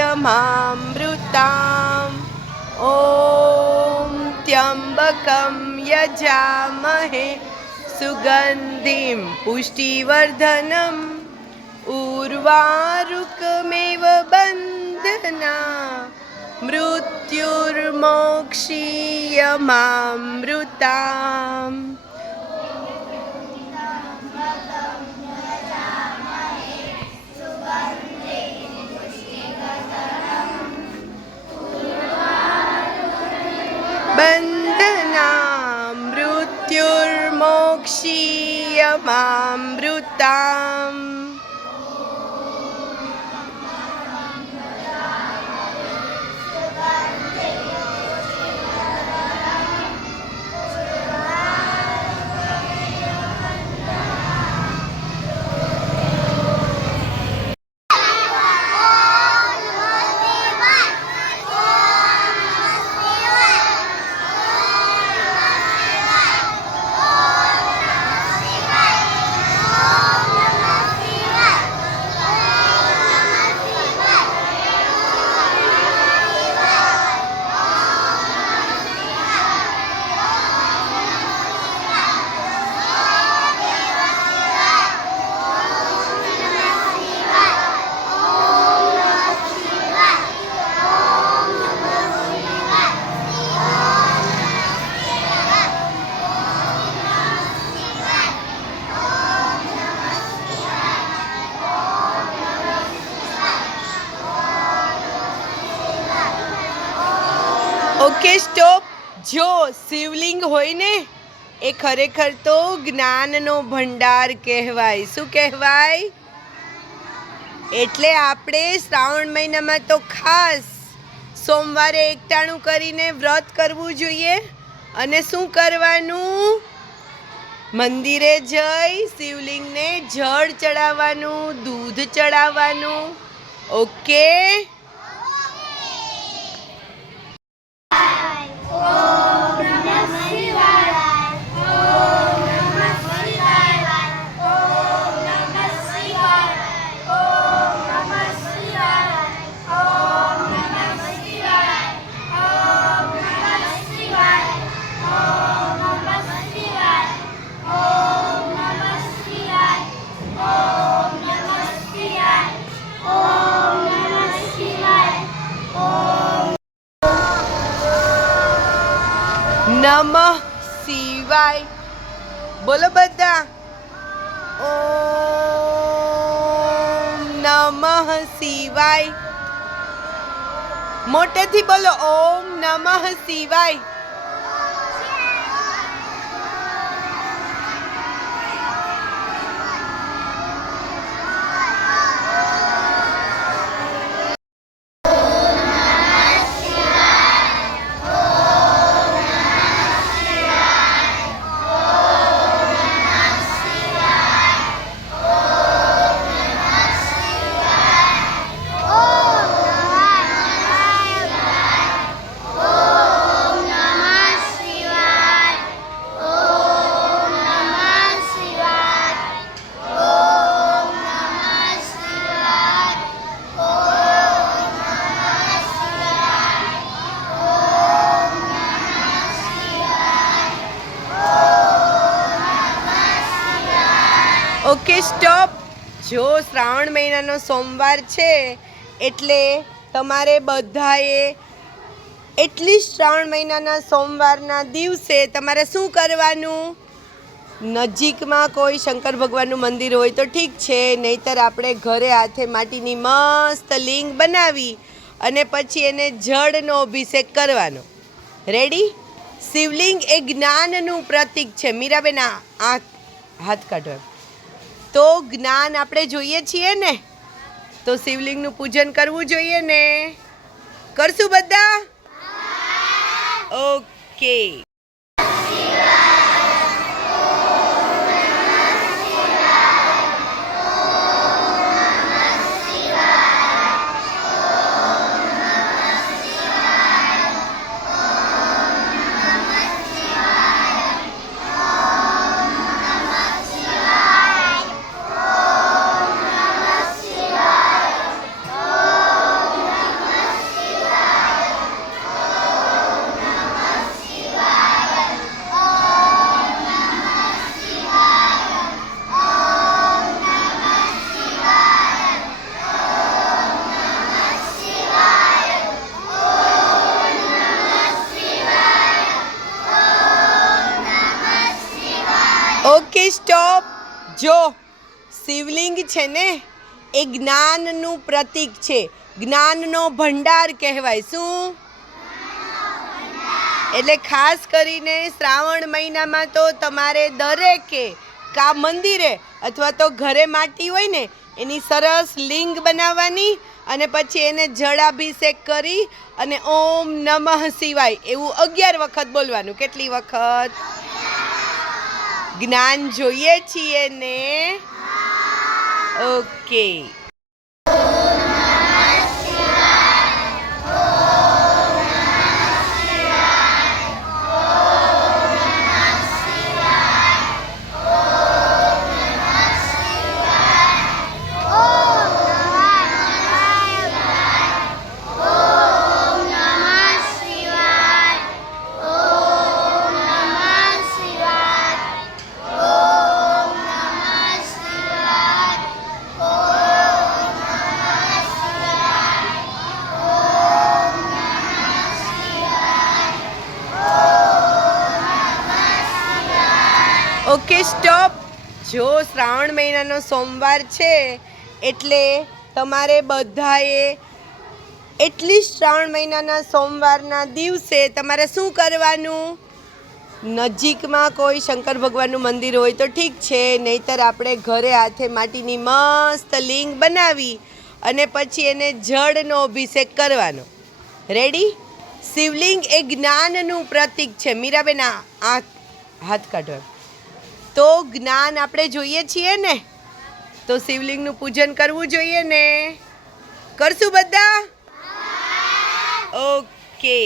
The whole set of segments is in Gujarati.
यमामृताम् ॐ त्र्यम्बकं यजामहे सुगन्धिं पुष्टिवर्धनम् उर्वारुकमेव बन्धना मृत्युर्मोक्षीयमामृताम् बंधना मृत्युर्मोक्षीयमामृताम् ઓકે સ્ટોપ. જો શિવલિંગ હોય ને એ ખરેખર તો જ્ઞાનનો ભંડાર કહેવાય. શું કહેવાય? એટલે આપણે શ્રાવણ મહિનામાં તો ખાસ સોમવારે એકટાણું કરીને વ્રત કરવું જોઈએ. અને શું કરવાનું? મંદિરે જઈ શિવલિંગને જળ ચડાવવાનું, દૂધ ચડાવવાનું. ઓકે. નમઃ શિવાય. બોલો બધા. ઓમ નમઃ શિવાય. મોટેથી બોલો. ઓમ નમઃ શિવાય. Okay stop. જો શ્રાવણ મહિનાનો સોમવાર છે એટલે તમારે બધાએ એટલીસ્ટ શ્રાવણ મહિનાના સોમવારના દિવસે તમારે શું કરવાનું? નજીકમાં કોઈ શંકર ભગવાનનું મંદિર હોય તો ઠીક છે, નહીંતર આપણે ઘરે હાથે માટીની મસ્ત લિંગ બનાવી અને પછી એને જળનો અભિષેક કરવાનો. રેડી? શિવલિંગ એ જ્ઞાનનું પ્રતીક છે. મીરાબેન આ હાથ કાઢો. તો જ્ઞાન આપણે જોઈએ છીએ ને, તો શિવલિંગનું પૂજન કરવું જોઈએ ને. કરશું બધા? ઓકે. Okay stop. જો શિવલિંગ છે ને એ જ્ઞાનનું પ્રતીક છે, જ્ઞાનનો ભંડાર કહેવાય. શું? એટલે ખાસ કરીને શ્રાવણ મહિનામાં તો તમારે દરેકે મંદિરે અથવા તો ઘરે માટી હોય ને એની સરસ લિંગ બનાવવાની અને પછી એને જળાભિષેક કરી અને ઓમ નમઃ શિવાય એવું 11 વખત બોલવાનું. કેટલી વખત? જ્ઞાન જોઈએ છીએ ને? ઓકે. Okay stop. જો શ્રાવણ મહિનાનો સોમવાર છે એટલે તમારે બધાએ એટલી શ્રાવણ મહિનાના સોમવારના દિવસે તમારે શું કરવાનું? નજીકમાં કોઈ શંકર ભગવાનનું મંદિર હોય તો ઠીક છે, નહીંતર આપણે ઘરે હાથે માટીની મસ્ત લિંગ બનાવી અને પછી એને જળનો અભિષેક કરવાનો. રેડી? શિવલિંગ એ જ્ઞાનનું પ્રતીક છે. મીરાબેન હાથ કાઢો. તો જ્ઞાન આપણે જોઈએ છીએ ને, તો શિવલિંગનું પૂજન કરવું જોઈએ ને? કરશું બધા? ઓકે.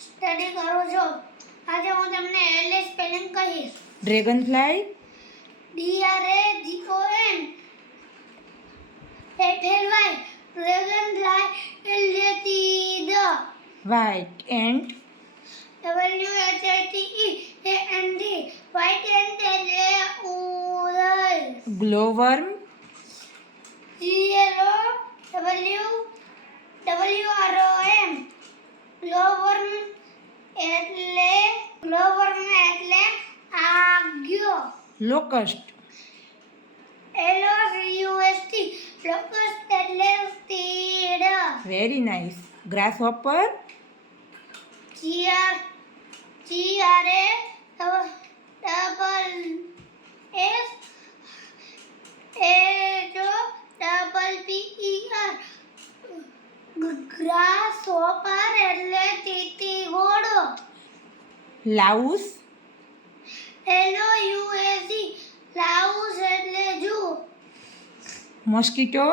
સ્ટડી કરું છું. આજે હું તમને એલએ સ્પેલિંગ કહીશ. ડ્રેગનફ્લાય, DRAGON FLY, ડ્રેગનફ્લાય. LATE, white ant, WHATEAND, white ant. LAURAL, glowworm, GLOWWROM, glowworm એટલે આગિયો. locust, LOCUST, locust એટલે તીડ. very nice. grasshopper, GRASSHOPPER, grasshopper એટલે તીતી ઘોડો. louse, LOUSE, louse એટલે જુ. mosquito,